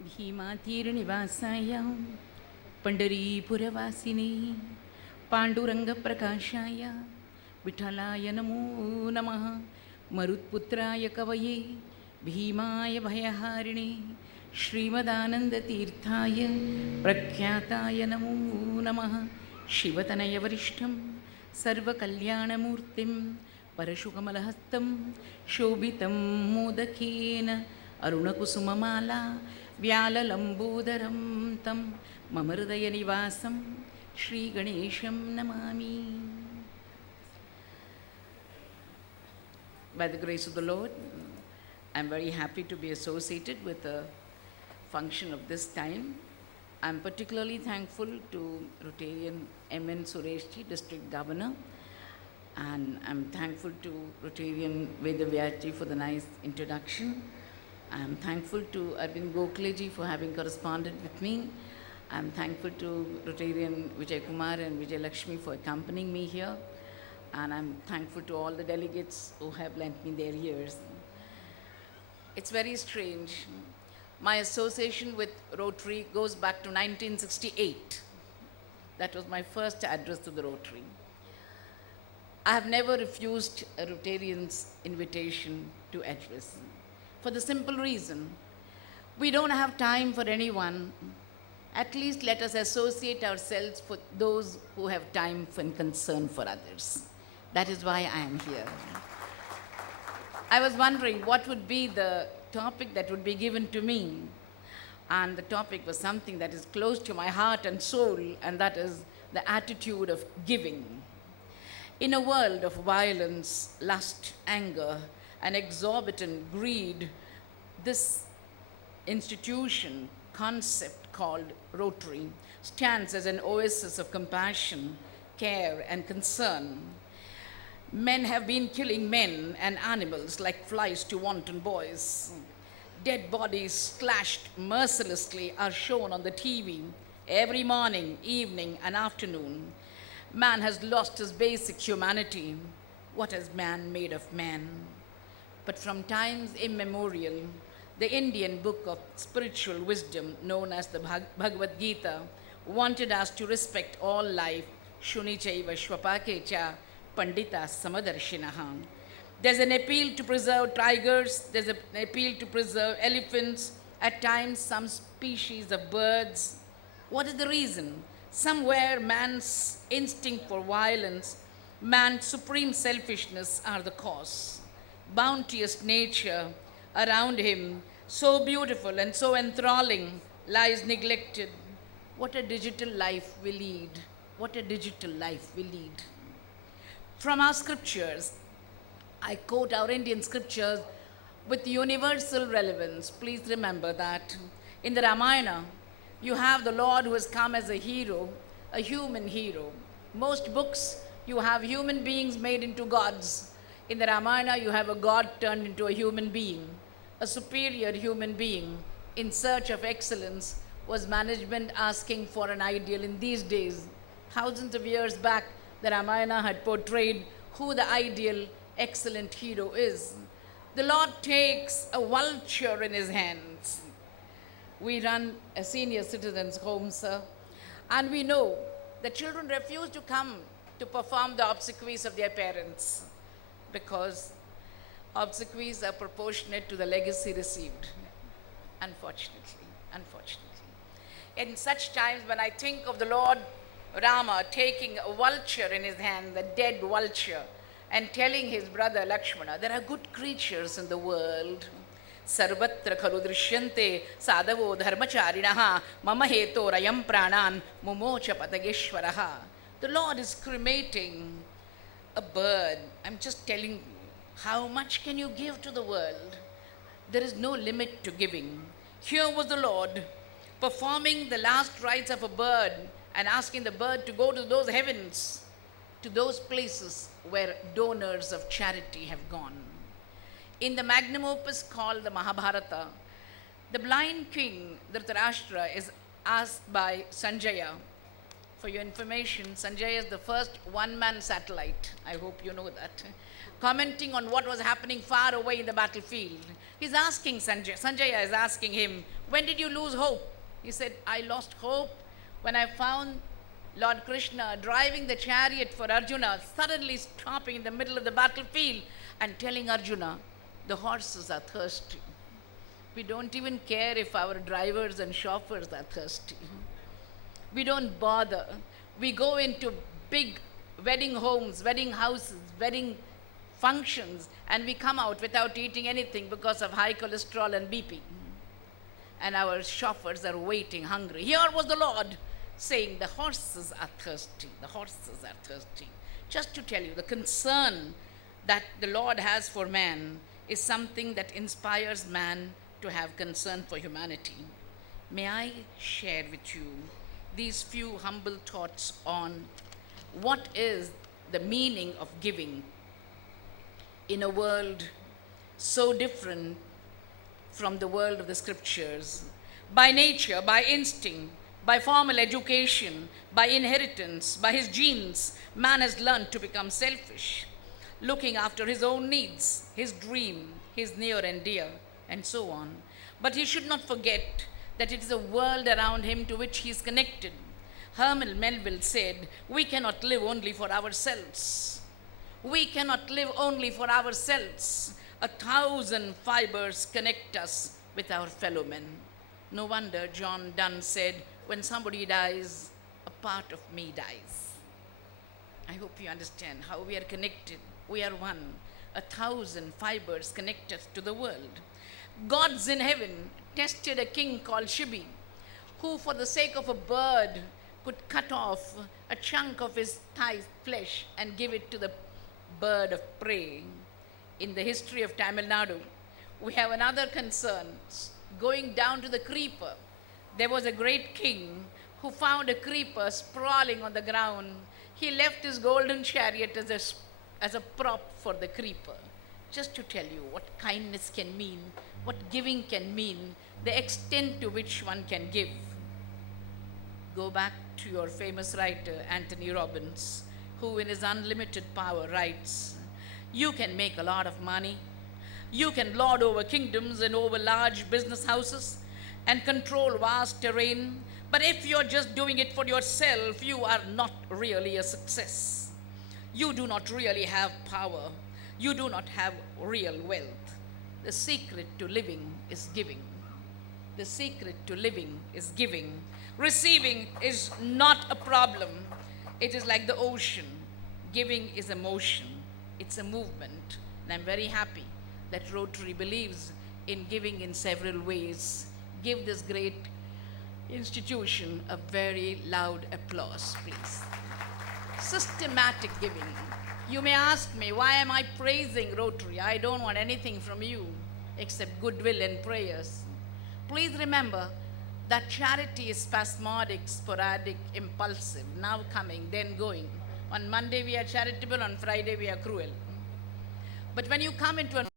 भीमातीर्निवासाय पंढरीपुरवासिने पांडुरंगप्रकाशाय विठलाय नमो नमः। मरुत्पुत्राय कवये भीमाय भयहारिणे श्रीमदानन्दतीर्थाय प्रख्याताय नमो नमः। शिवतनयवरिष्ठं सर्वकल्याणमूर्तिं परशुकमलहस्तं शोभितं मोदकेन अरुणकुसुममाला व्याललम्बोदरं तं मम हृदयनिवासं श्रीगणेशं Namami. By the grace of the Lord, I'm very happy to be associated with a function of this time. I'm particularly thankful to Rotarian M.N. Sureshji, District Governor, and I'm thankful to Rotarian Vedavyasji for the nice introduction. I'm thankful to Arvind Gokhaleji for having corresponded with me. I'm thankful to Rotarian Vijay Kumar and Vijay Lakshmi for accompanying me here. And I'm thankful to all the delegates who have lent me their ears. It's very strange. My association with Rotary goes back to 1968. That was my first address to the Rotary. I have never refused a Rotarian's invitation to address, for the simple reason, we don't have time for anyone. At least let us associate ourselves with those who have time and concern for others. That is why I am here. I was wondering what would be the topic that would be given to me. And the topic was something that is close to my heart and soul, and that is the attitude of giving. In a world of violence, lust, anger, and exorbitant greed, this institution, concept called Rotary, stands as an oasis of compassion, care, and concern. Men have been killing men and animals like flies to wanton boys. Dead bodies slashed mercilessly are shown on the TV every morning, evening, and afternoon. Man has lost his basic humanity. What has man made of man? But from times immemorial, the Indian book of spiritual wisdom, known as the Bhagavad Gita, wanted us to respect all life. Shunichaiva Shwapakecha Pandita Samadarshinaha. There's an appeal to preserve tigers, there's an appeal to preserve elephants, at times some species of birds. What is the reason? Somewhere man's instinct for violence, man's supreme selfishness are the cause. Bounteous nature around him, so beautiful and so enthralling, lies neglected. What a digital life we lead. What a digital life we lead. From our scriptures, I quote our Indian scriptures with universal relevance. Please remember that. In the Ramayana, you have the Lord who has come as a hero, a human hero. Most books, you have human beings made into gods. In the Ramayana, you have a god turned into a human being, a superior human being. In search of excellence, was management asking for an ideal in these days? Thousands of years back, the Ramayana had portrayed who the ideal, excellent hero is. The Lord takes a vulture in his hands. We run a senior citizens' home, sir, and we know the children refuse to come to perform the obsequies of their parents because obsequies are proportionate to the legacy received, unfortunately. In such times when I think of the Lord Rama taking a vulture in his hand, the dead vulture, and telling his brother Lakshmana, there are good creatures in the world. Sarvatra khalu drishyante sadavo dharmacharinaha mama heto rayam pranan mumocha patageshwaraha. The Lord is cremating a bird. I'm just telling you, how much can you give to the world? There is no limit to giving. Here was the Lord performing the last rites of a bird and asking the bird to go to those heavens, to those places where donors of charity have gone. In the magnum opus called the Mahabharata, the blind king Dhritarashtra is asked by Sanjaya. For your information, Sanjaya is the first one-man satellite. I hope you know that. commenting on what was happening far away in the battlefield. He's asking Sanjaya is asking him, When did you lose hope? He said, I lost hope when I found Lord Krishna driving the chariot for Arjuna, suddenly stopping in the middle of the battlefield and telling Arjuna, the horses are thirsty. We don't even care if our drivers and chauffeurs are thirsty. We don't bother. We go into big wedding homes, wedding houses, wedding functions, and we come out without eating anything because of high cholesterol and BP. And our chauffeurs are waiting hungry. Here was the Lord saying, the horses are thirsty, the horses are thirsty. Just to tell you, the concern that the Lord has for man is something that inspires man to have concern for humanity. May I share with you these few humble thoughts on what is the meaning of giving in a world so different from the world of the scriptures. By nature, by instinct, by formal education, by inheritance, by his genes, man has learned to become selfish, looking after his own needs, his dream, his near and dear, and so on. But he should not forget that it is a world around him to which he is connected. Herman Melville said, we cannot live only for ourselves. We cannot live only for ourselves. 1,000 fibers connect us with our fellow men. No wonder John Donne said, when somebody dies, a part of me dies. I hope you understand how we are connected. We are one. 1,000 fibers connect us to the world. Gods in heaven tested a king called Shibi, who for the sake of a bird could cut off a chunk of his thigh flesh and give it to the bird of prey. In the history of Tamil Nadu, we have another concern, going down to the creeper. There was a great king who found a creeper sprawling on the ground. He left his golden chariot as a prop for the creeper. Just to tell you what kindness can mean, what giving can mean, the extent to which one can give. Go back to your famous writer, Anthony Robbins, who in his Unlimited Power writes, you can make a lot of money. You can lord over kingdoms and over large business houses and control vast terrain. But if you're just doing it for yourself, you are not really a success. You do not really have power. You do not have real wealth. The secret to living is giving. The secret to living is giving. Receiving is not a problem. It is like the ocean. Giving is emotion. It's a movement. And I'm very happy that Rotary believes in giving in several ways. Give this great institution a very loud applause, please. Systematic giving. You may ask me, why am I praising Rotary? I don't want anything from you except goodwill and prayers. Please remember that charity is spasmodic, sporadic, impulsive, now coming, then going. On Monday we are charitable, on Friday we are cruel. But when you come into a